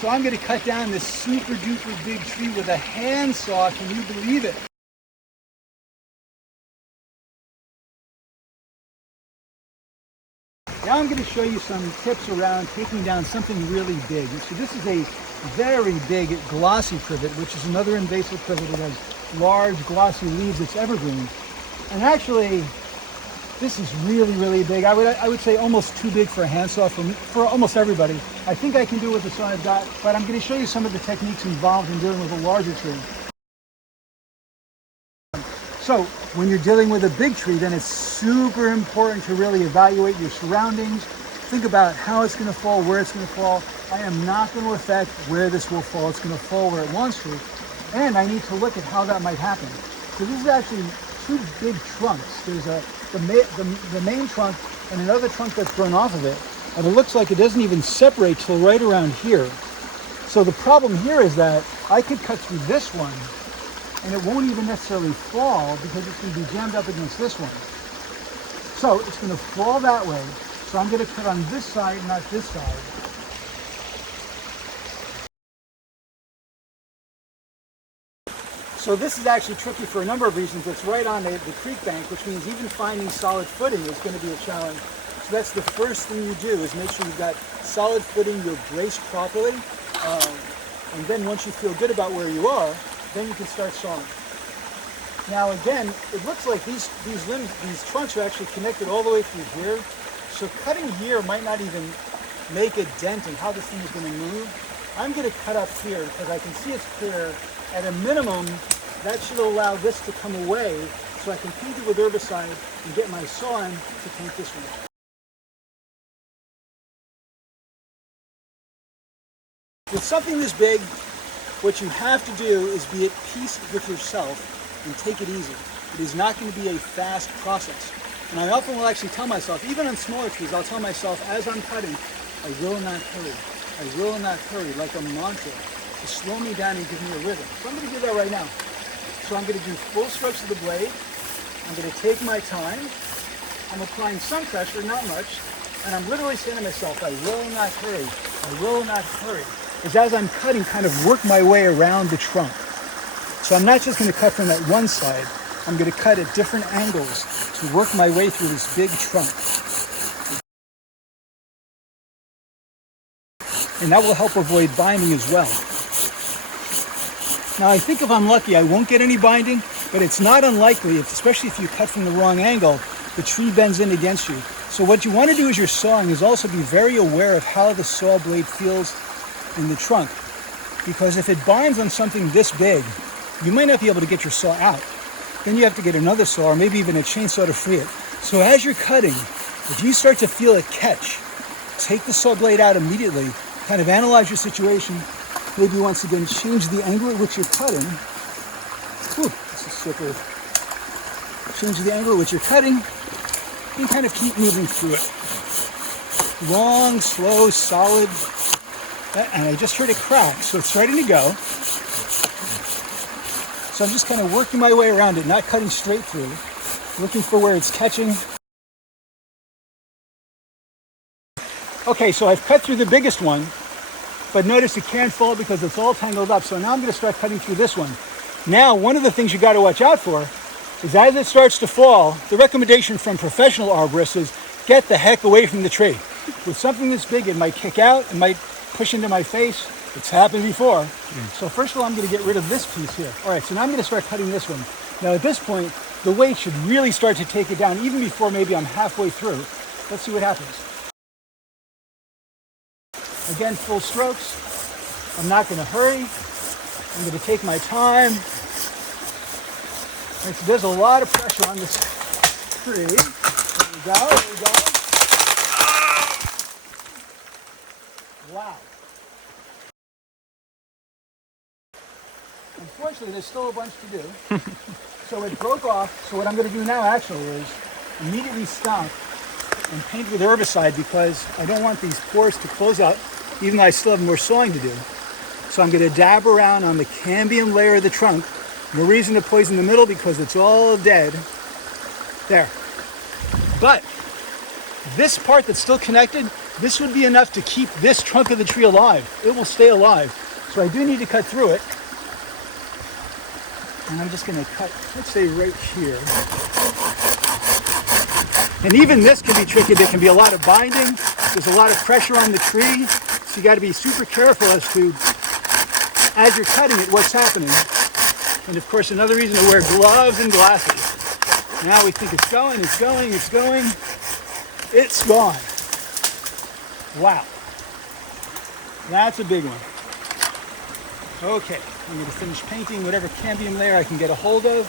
So I'm going to cut down this super duper big tree with a handsaw. Can you believe it? Now I'm going to show you some tips around taking down something really big. So this is a very big glossy privet, which is another invasive privet that has large glossy leaves. It's evergreen. And actually, this is really big. I would say almost too big for a handsaw for almost everybody. I think I can do it with the saw I've got, but I'm going to show you some of the techniques involved in dealing with a larger tree. So when you're dealing with a big tree, then it's super important to really evaluate your surroundings. Think about how it's going to fall, where it's going to fall. I am not going to affect where this will fall. It's going to fall where it wants to. And I need to look at how that might happen. So this is actually two big trunks. There's the main trunk and another trunk that's grown off of it. And it looks like it doesn't even separate till right around here. So the problem here is that I could cut through this one and it won't even necessarily fall because it's going to be jammed up against this one. So it's going to fall that way. So I'm going to cut on this side, not this side. So this is actually tricky for a number of reasons. It's right on the creek bank, which means even finding solid footing is going to be a challenge. So that's the first thing you do, is make sure you've got solid footing, you're braced properly. And then once you feel good about where you are, then you can start sawing. Now again, it looks like these trunks are actually connected all the way through here. So cutting here might not even make a dent in how this thing is going to move. I'm going to cut up here because I can see it's clear. At a minimum, that should allow this to come away so I can paint it with herbicide and get my saw in to paint this one. With something this big, what you have to do is be at peace with yourself and take it easy. It is not going to be a fast process. And I often will actually tell myself, even on smaller trees, I'll tell myself as I'm cutting, I will not hurry. I will not hurry, like a mantra, to slow me down and give me a rhythm. So I'm going to do that right now. So I'm going to do full strokes of the blade. I'm going to take my time. I'm applying some pressure, not much. And I'm literally saying to myself, I will not hurry. I will not hurry. Is as I'm cutting, kind of work my way around the trunk. So I'm not just going to cut from that one side. I'm going to cut at different angles to work my way through this big trunk. And that will help avoid binding as well. Now I think if I'm lucky, I won't get any binding, but it's not unlikely, especially if you cut from the wrong angle, the tree bends in against you. So what you want to do as you're sawing is also be very aware of how the saw blade feels in the trunk, because if it binds on something this big, you might not be able to get your saw out. Then you have to get another saw or maybe even a chainsaw to free it. So as you're cutting, if you start to feel it catch, take the saw blade out immediately, kind of analyze your situation, maybe once again change the angle at which you're cutting. Whew, this is super. Change the angle at which you're cutting and kind of keep moving through it. Long, slow, solid. And I just heard it crack, so it's starting to go. So I'm just kind of working my way around it, not cutting straight through, looking for where it's catching. Okay, so I've cut through the biggest one, but notice it can't fall because it's all tangled up. So now I'm going to start cutting through this one. Now, one of the things you got to watch out for is as it starts to fall, the recommendation from professional arborists is get the heck away from the tree. With something this big, it might kick out, it might push into my face. It's happened before. So first of all, I'm going to get rid of this piece here. All right, so now I'm going to start cutting this one. Now at this point, the weight should really start to take it down, even before maybe I'm halfway through. Let's see what happens. Again, full strokes. I'm not going to hurry. I'm going to take my time. And so there's a lot of pressure on this tree. There we go, there we go. Wow. Unfortunately, there's still a bunch to do. So it broke off. So what I'm going to do now actually is immediately stop and paint with herbicide because I don't want these pores to close out, even though I still have more sawing to do. So I'm going to dab around on the cambium layer of the trunk. No reason to poison the middle because it's all dead. There. But this part that's still connected, this would be enough to keep this trunk of the tree alive. It will stay alive. So I do need to cut through it. And I'm just going to cut, let's say right here. And even this can be tricky. There can be a lot of binding. There's a lot of pressure on the tree. So you got to be super careful as to, as you're cutting it, what's happening. And of course, another reason to wear gloves and glasses. Now we think it's going, it's going, it's going. It's gone. Wow. That's a big one. Okay, I'm going to finish painting whatever cambium layer I can get a hold of.